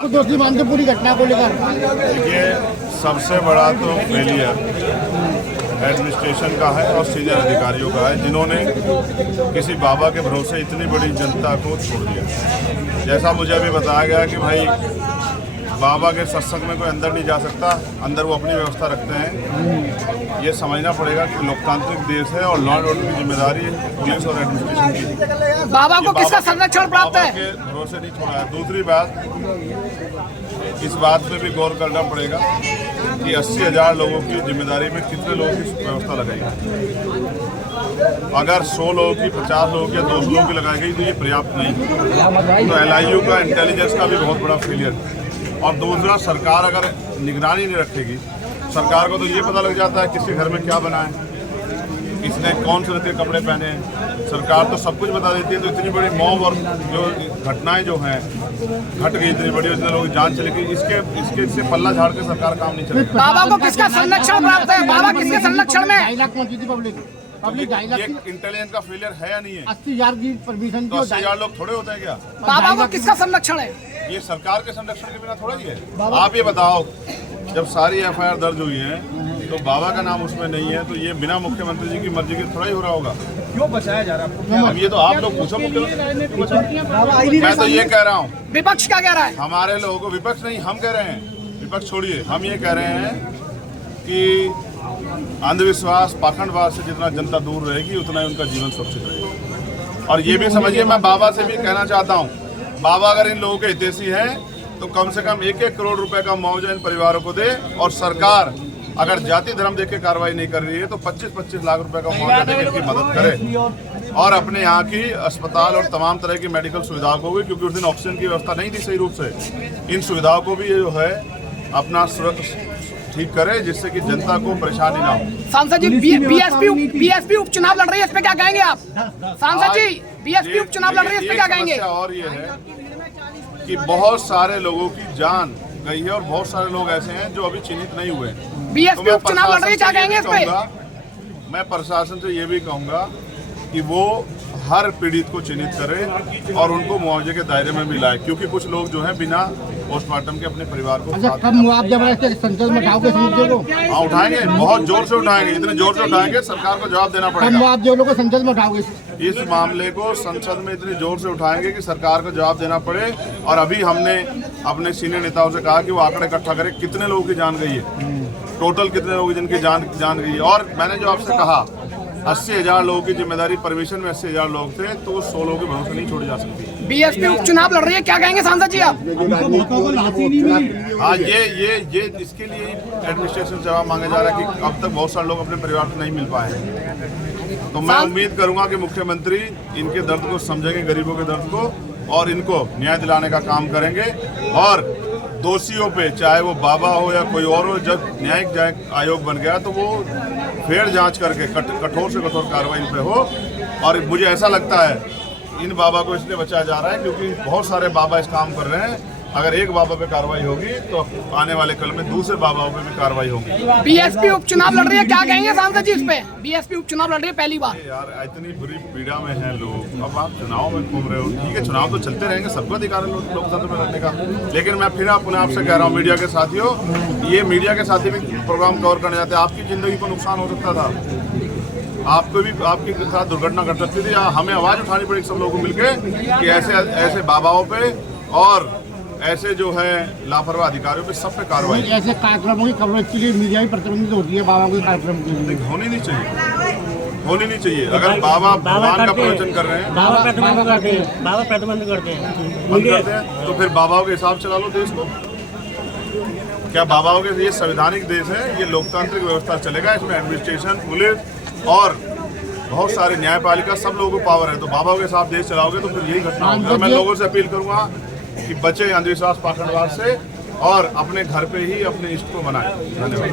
तो दोषी मानते पूरी घटना को लेकर। ये सबसे बड़ा तो फेलियर एडमिनिस्ट्रेशन का है और सीनियर अधिकारियों का है, जिन्होंने किसी बाबा के भरोसे इतनी बड़ी जनता को छोड़ दिया। जैसा मुझे अभी बताया गया कि भाई बाबा के सत्संग में कोई अंदर नहीं जा सकता, अंदर वो अपनी व्यवस्था रखते हैं। ये समझना पड़ेगा कि लोकतांत्रिक देश है और लॉ एंड ऑर्डर की जिम्मेदारी पुलिस और एडमिनिस्ट्रेशन की। बाबा को किसका संरक्षण प्राप्त है? के भरोसे नहीं छोड़ा है। दूसरी बात, इस बात पे भी गौर करना पड़ेगा कि 80,000 लोगों की जिम्मेदारी में कितने लोगों की व्यवस्था लगाई गई। अगर 100 लोगों की, 50 लोगों की या 200 लोगों की लगाई गई तो ये पर्याप्त नहीं। तो LIU का इंटेलिजेंस का भी बहुत बड़ा फेलियर है। और दूसरा, सरकार अगर निगरानी नहीं रखेगी, सरकार को तो ये पता लग जाता है किसके घर में क्या बना है, किसने कौन से रंग के कपड़े पहने हैं। सरकार तो सब कुछ बता देती है। तो इतनी बड़ी मॉब और जो घटनाएं जो हैं घट गई, इतनी बड़ी, इतने लोग जान चली गई, इससे पल्ला झाड़ के सरकार काम नहीं चलेगी। बाबा को किसका संरक्षण प्राप्त है? बाबा किसके संरक्षण में? 2.5 लाख पहुंची थी पब्लिक। इंटेलिजेंस का फेलियर है या नहीं है? 80,000 की परमिशन तो 80,000 लोग थोड़े होते हैं क्या? बाबा को किसका संरक्षण है? ये सरकार के संरक्षण के बिना थोड़ा ही है। आप ये बताओ, जब सारी FIR दर्ज हुई है तो बाबा का नाम उसमें नहीं है, तो ये बिना मुख्यमंत्री जी की मर्जी के थोड़ा ही हो रहा होगा। क्यों बचाया जा रहा है? अब ये तो आप लोग पूछो मुख्यमंत्री। मैं तो ये कह रहा हूँ, विपक्ष क्या कह रहा है? हमारे लोगों को, विपक्ष नहीं, हम कह रहे हैं, विपक्ष छोड़िए, हम ये कह रहे हैं कि अंधविश्वास, पाखंडवाद से जितना जनता दूर रहेगी उतना ही उनका जीवन सुरक्षित रहेगा। और ये भी समझिए, मैं बाबा से भी कहना चाहता हूँ, बाबा अगर इन लोगों के हितैषी हैं तो कम से कम 1-1 करोड़ रुपए का मुआवजा इन परिवारों को दे। और सरकार अगर जाति धर्म देख के कार्रवाई नहीं कर रही है तो 25-25 लाख रुपए का मुआवजा देकर इनकी मदद करे। और अपने यहाँ की अस्पताल और तमाम तरह की मेडिकल सुविधाओं को भी, क्योंकि उस दिन ऑक्सीजन की व्यवस्था नहीं थी सही रूप से, इन सुविधाओं को भी जो है अपना ठीक करे, जिससे कि जनता को परेशानी ना हो। सांसद जी, बीएसपी उपचुनाव लड़ रही है, इस पे क्या कहेंगे आप? सांसद जी, बीएसपी उपचुनाव लड़ रही है, इस पे क्या कहेंगे? और ये है कि बहुत सारे लोगों की जान गई है और बहुत सारे लोग ऐसे हैं जो अभी चिन्हित नहीं हुए। बीएसपी उपचुनाव लड़ रही है, क्या कहेंगे इस पे? मैं प्रशासन से ये भी कहूँगा कि वो हर पीड़ित को चिन्हित करे और उनको मुआवजे के दायरे में भी लाए, क्योंकि कुछ लोग जो हैं बिना पोस्टमार्टम के अपने परिवार को कब मुआवजा संसद में उठाओगे? हाँ, उठाएंगे, बहुत जोर से उठाएंगे, इतने जोर से उठाएंगे सरकार को जवाब देना पड़ेगा। मुआवजे लोगों को संसद में उठाओगे? इस मामले को संसद में इतने जोर से उठाएंगे कि सरकार को जवाब देना पड़े। और अभी हमने अपने सीनियर नेताओं से कहा कि वो आंकड़े इकट्ठा करें, कितने लोगों की जान गई है, टोटल कितने लोग जिनकी जान गई है। और मैंने जो आपसे कहा 80,000 लोगों की जिम्मेदारी, परमिशन में 80,000 लोग थे, तो 100 लोगों के भरोसे नहीं छोड़ी जा सकती। बीएसपी उपचुनाव लड़ रही है, क्या कहेंगे सांसद जी आप? हाँ, ये इसके लिए एडमिनिस्ट्रेशन से जवाब मांगा जा रहा है कि अब तक बहुत सारे लोग अपने परिवार से नहीं मिल पाए हैं। तो मैं उम्मीद करूंगा कि मुख्यमंत्री इनके दर्द को समझेंगे, गरीबों के दर्द को, और इनको न्याय दिलाने का काम करेंगे। और दोषियों पे, चाहे वो बाबा हो या कोई और हो, जब न्यायिक आयोग बन गया तो वो फेर जांच करके कठोर से कठोर कार्रवाई इन पे हो। और मुझे ऐसा लगता है इन बाबा को इसलिए बचाया जा रहा है क्योंकि बहुत सारे बाबा इस काम कर रहे हैं। अगर एक बाबा पे कार्रवाई होगी तो आने वाले कल में दूसरे बाबाओं पे भी कार्रवाई होगी। बीएसपी उपचुनाव लड़ रही है, क्या कहेंगे सांसद जी इस पे? बीएसपी उपचुनाव लड़ रही है पहली बार। यार, इतनी बुरी पीड़ा में हैं लोग, अब आप चुनाव में घूम रहे हो। ठीक है, चुनाव तो चलते रहेंगे, सबको अधिकार है लोकतंत्र में रहने का। लेकिन मैं फिर अपने आपसे कह रहा हूँ, मीडिया के साथियों, ये मीडिया के साथी भी प्रोग्राम कवर करने जाते हैं, आपकी जिंदगी को नुकसान हो सकता था, आपको भी, आपके साथ दुर्घटना घट सकती थी। हमें आवाज उठानी पड़ेगी सब लोगों को मिलकर कि ऐसे बाबाओं पे और ऐसे जो है लापरवाह अधिकारियों पे सब पे कार्रवाई। ऐसे कार्यक्रमों की कवरेज के लिए मीडिया भी प्रतिबंधित होती है बाबा के कार्यक्रम के लिए। होनी नहीं चाहिए। अगर बाबा भगवान का प्रवचन कर रहे हैं, बाबा प्रतिबंध करते हैं, तो फिर बाबाओं के हिसाब चला लो देश को। क्या बाबाओं के, ये संवैधानिक देश है, ये लोकतांत्रिक व्यवस्था चलेगा, इसमें एडमिनिस्ट्रेशन, पुलिस और बहुत सारे न्यायपालिका, सब लोगों को पावर है। तो बाबाओं के साथ देश चलाओगे तो फिर यही घटना होगी। मैं लोगों से अपील करूंगा कि बचे अंधविश्वास, पाखंडवाद से, और अपने घर पे ही अपने इष्ट को मनाएं। धन्यवाद।